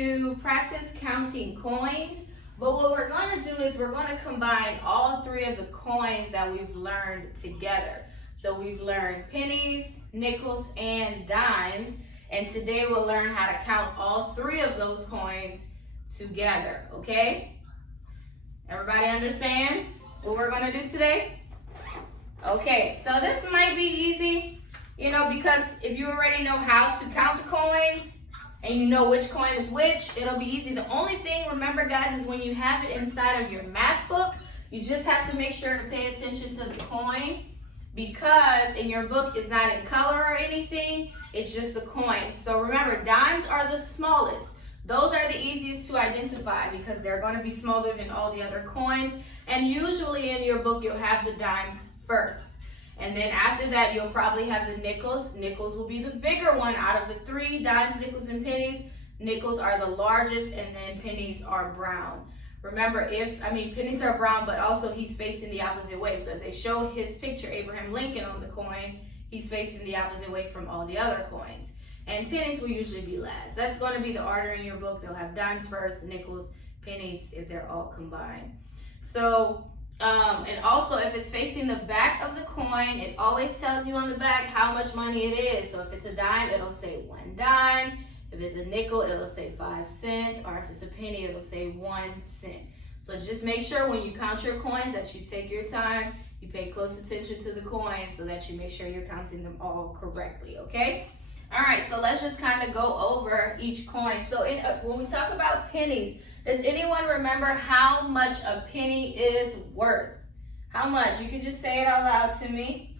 to practice counting coins, but what we're going to do is we're going to combine all three of the coins that we've learned together. So we've learned pennies, nickels, and dimes, and today we'll learn how to count all three of those coins together, okay? Everybody understands what we're going to do today? Okay, so this might be easy, you know, because if you already know how to count the coins and you know which coin is which, it'll be easy. The only thing, remember guys, is when you have it inside of your math book, you just have to make sure to pay attention to the coin, because in your book it's not in color or anything, it's just the coins. So remember, dimes are the smallest. Those are the easiest to identify because they're going to be smaller than all the other coins, and usually in your book you'll have the dimes first. And then after that, you'll probably have the nickels. Nickels will be the bigger one out of the three, dimes, nickels, and pennies. Nickels are the largest, and then pennies are brown. Remember, pennies are brown, but also he's facing the opposite way. So if they show his picture, Abraham Lincoln, on the coin, he's facing the opposite way from all the other coins. And pennies will usually be last. That's going to be the order in your book. They'll have dimes first, nickels, pennies, if they're all combined. So, and also if it's facing the back of the coin, it always tells you on the back how much money it is. So if it's a dime, it'll say 1 dime. If it's a nickel, it'll say 5 cents. Or if it's a penny, it'll say 1 cent. So just make sure when you count your coins that you take your time, you pay close attention to the coins so that you make sure you're counting them all correctly, okay? All right, so let's just kind of go over each coin. So when we talk about pennies, does anyone remember how much a penny is worth? How much? You can just say it out loud to me.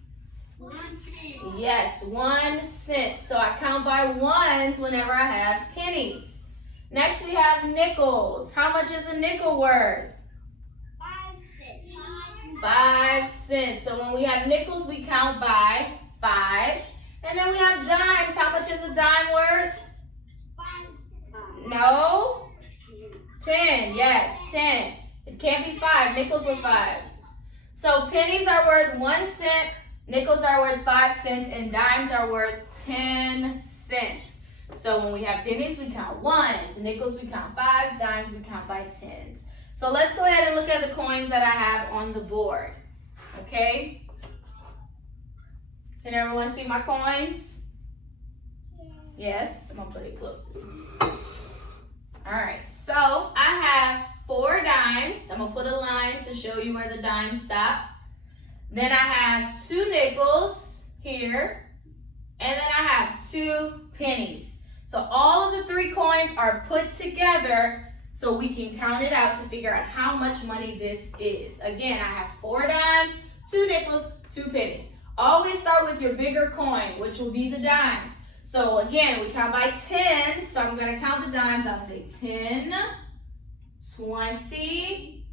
1 cent. Yes, 1 cent. So I count by ones whenever I have pennies. Next we have nickels. How much is a nickel worth? 5 cents. 5 cents. So when we have nickels, we count by fives. And then we have dimes. How much is a dime worth? 5 cents. No? 10. Yes, 10. It can't be 5. Nickels were 5. So pennies are worth 1 cent, nickels are worth 5 cents, and dimes are worth 10 cents. So when we have pennies, we count ones. Nickels, we count fives. Dimes, we count by tens. So let's go ahead and look at the coins that I have on the board. Okay? Can everyone see my coins? Yes? I'm going to put it closer. All right, so I have 4 dimes. I'm going to put a line to show you where the dimes stop. Then I have 2 nickels here. And then I have 2 pennies. So all of the 3 coins are put together so we can count it out to figure out how much money this is. Again, I have 4 dimes, 2 nickels, 2 pennies. Always start with your bigger coin, which will be the dimes. So again, we count by tens. So I'm going to count the dimes. I'll say 10, 20,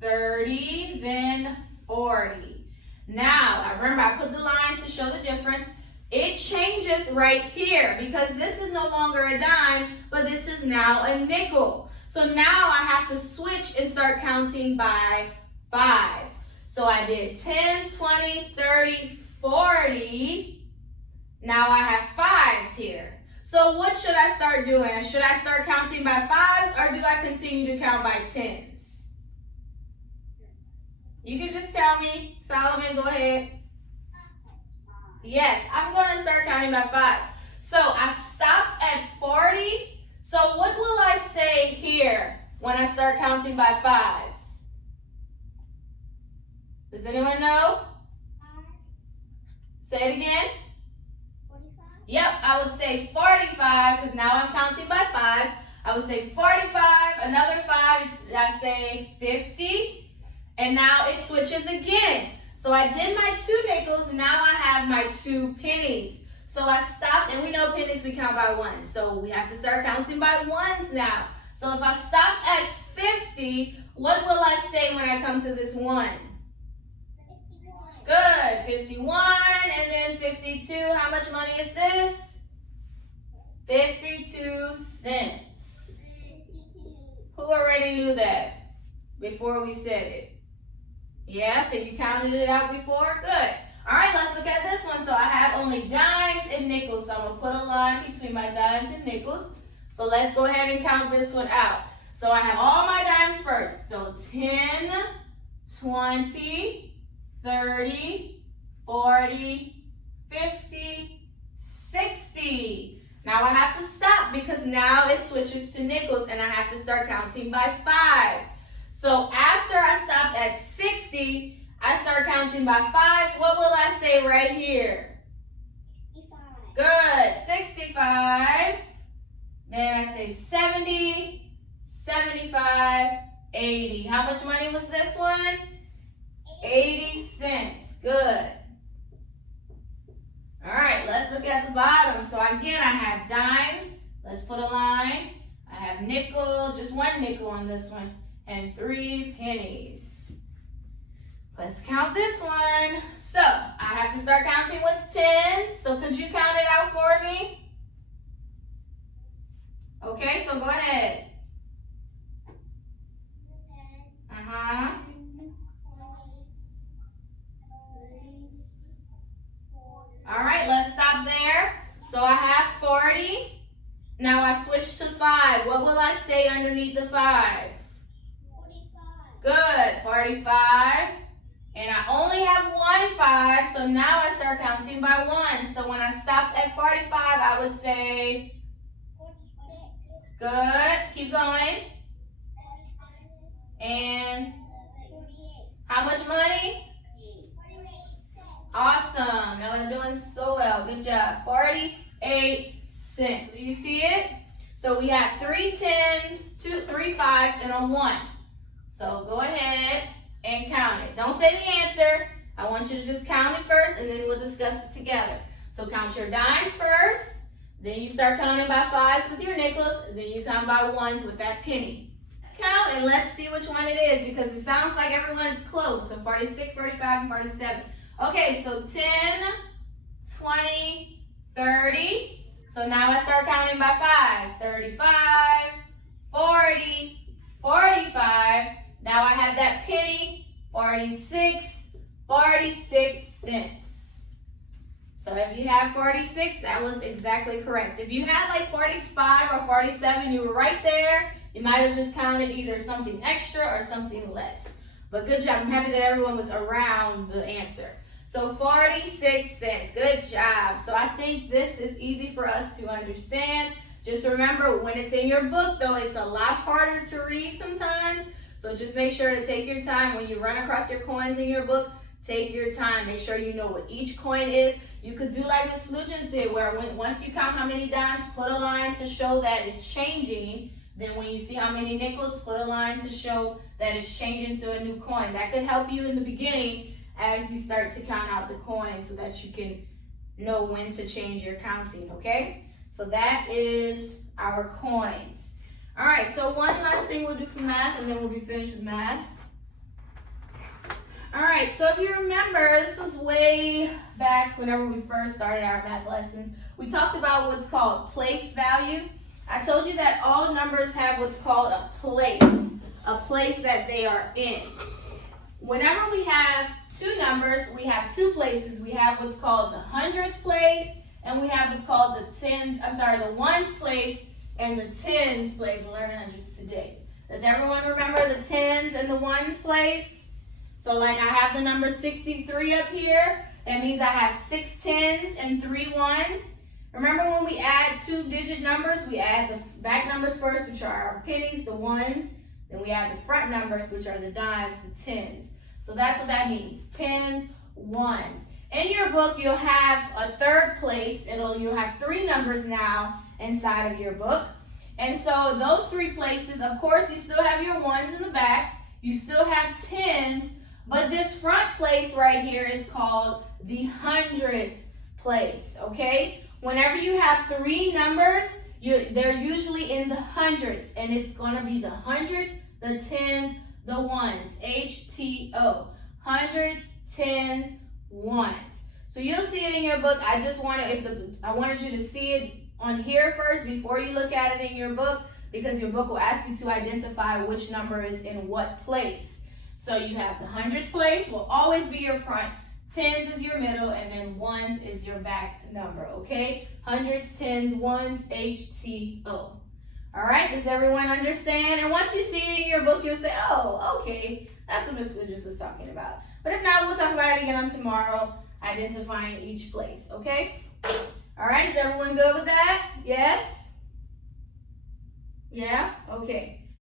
30, then 40. Now, I remember I put the line to show the difference. It changes right here because this is no longer a dime, but this is now a nickel. So now I have to switch and start counting by fives. So I did 10, 20, 30, 40. Now I have fives here. So what should I start doing? Should I start counting by fives or do I continue to count by tens? You can just tell me. Solomon, go ahead. Yes, I'm going to start counting by fives. So I stopped at 40. So what will I say here when I start counting by fives? Does anyone know? Say it again. 45. Yep, I would say 45 because now I'm counting by fives. I would say 45, another 5, I say 50. And now it switches again. So I did my 2 nickels, now I have my 2 pennies. So I stopped, and we know pennies we count by ones. So we have to start counting by ones now. So if I stopped at 50, what will I say when I come to this 1? 51. Good, 51, and then 52. How much money is this? 52 cents. 52. Who already knew that before we said it? Yeah, so you counted it out before? Good. All right, let's look at this one. So I have only dimes and nickels. So I'm going to put a line between my dimes and nickels. So let's go ahead and count this one out. So I have all my dimes first. So 10, 20, 30, 40, 50, 60. Now I have to stop because now it switches to nickels and I have to start counting by fives. So after I stopped at 60, I start counting by fives. What will I say right here? 65. Good, 65. Then I say 70, 75, 80. How much money was this one? 80 cents. Good. All right, let's look at the bottom. So again, I have dimes. Let's put a line. I have nickel, just one nickel on this one, and 3 pennies. Let's count this one. So I have to start counting with tens. So could you count it out for me? Okay, so go ahead. Uh-huh. All right, let's stop there. So I have 40. Now I switch to 5. What will I say underneath the 5? 45. Good, 45. And I only have 1 5, so now I start counting by 1. So when I stopped at 45, I would say, 46. good, keep going. 47. And 48. how much money? 48 cents. Awesome, y'all are doing so well, good job. 48 cents, do you see it? So we have 3 tens, 3 fives, and a 1. So go ahead and count it. Don't say the answer. I want you to just count it first and then we'll discuss it together. So count your dimes first, then you start counting by fives with your nickels, and then you count by ones with that penny. Count and let's see which one it is because it sounds like everyone is close. So 46, 45, and 47. Okay, so 10, 20, 30. So now I start counting by fives. 35, 40, 45. Now I have that penny, 46 cents. So if you have 46, that was exactly correct. If you had like 45 or 47, you were right there. You might have just counted either something extra or something less. But good job. I'm happy that everyone was around the answer. So 46 cents. Good job. So I think this is easy for us to understand. Just remember, when it's in your book, though, it's a lot harder to read sometimes. So just make sure to take your time. When you run across your coins in your book, take your time. Make sure you know what each coin is. You could do like Miss Flugence did, where once you count how many dimes, put a line to show that it's changing. Then when you see how many nickels, put a line to show that it's changing to a new coin. That could help you in the beginning as you start to count out the coins so that you can know when to change your counting, okay? So that is our coins. All right, so one last thing we'll do for math and then we'll be finished with math. All right, so if you remember, this was way back whenever we first started our math lessons. We talked about what's called place value. I told you that all numbers have what's called a place that they are in. Whenever we have two numbers, we have two places. We have what's called the hundreds place, and we have what's called the ones place and the tens place. We'll learn hundreds today. Does everyone remember the tens and the ones place? So like I have the number 63 up here. That means I have 6 tens and 3 ones. Remember when we add 2-digit numbers, we add the back numbers first, which are our pennies, the ones. Then we add the front numbers, which are the dimes, the tens. So that's what that means, tens, ones. In your book, you'll have a third place. You'll have 3 numbers now inside of your book. And so those 3 places, of course, you still have your ones in the back. You still have tens, but this front place right here is called the hundreds place, okay? Whenever you have 3 numbers, they're usually in the hundreds, and it's gonna be the hundreds, the tens, the ones, H-T-O, hundreds, tens, ones. So you'll see it in your book. I wanted you to see it on here first before you look at it in your book, because your book will ask you to identify which number is in what place. So you have the hundreds place will always be your front, tens is your middle, and then ones is your back number, okay? Hundreds, tens, ones, H-T-O. All right, does everyone understand? And once you see it in your book, you'll say, oh, okay, that's what Miss Widgets was talking about. But if not, we'll talk about it again on tomorrow, identifying each place, okay? All right, is everyone good with that? Yes? Yeah? Okay.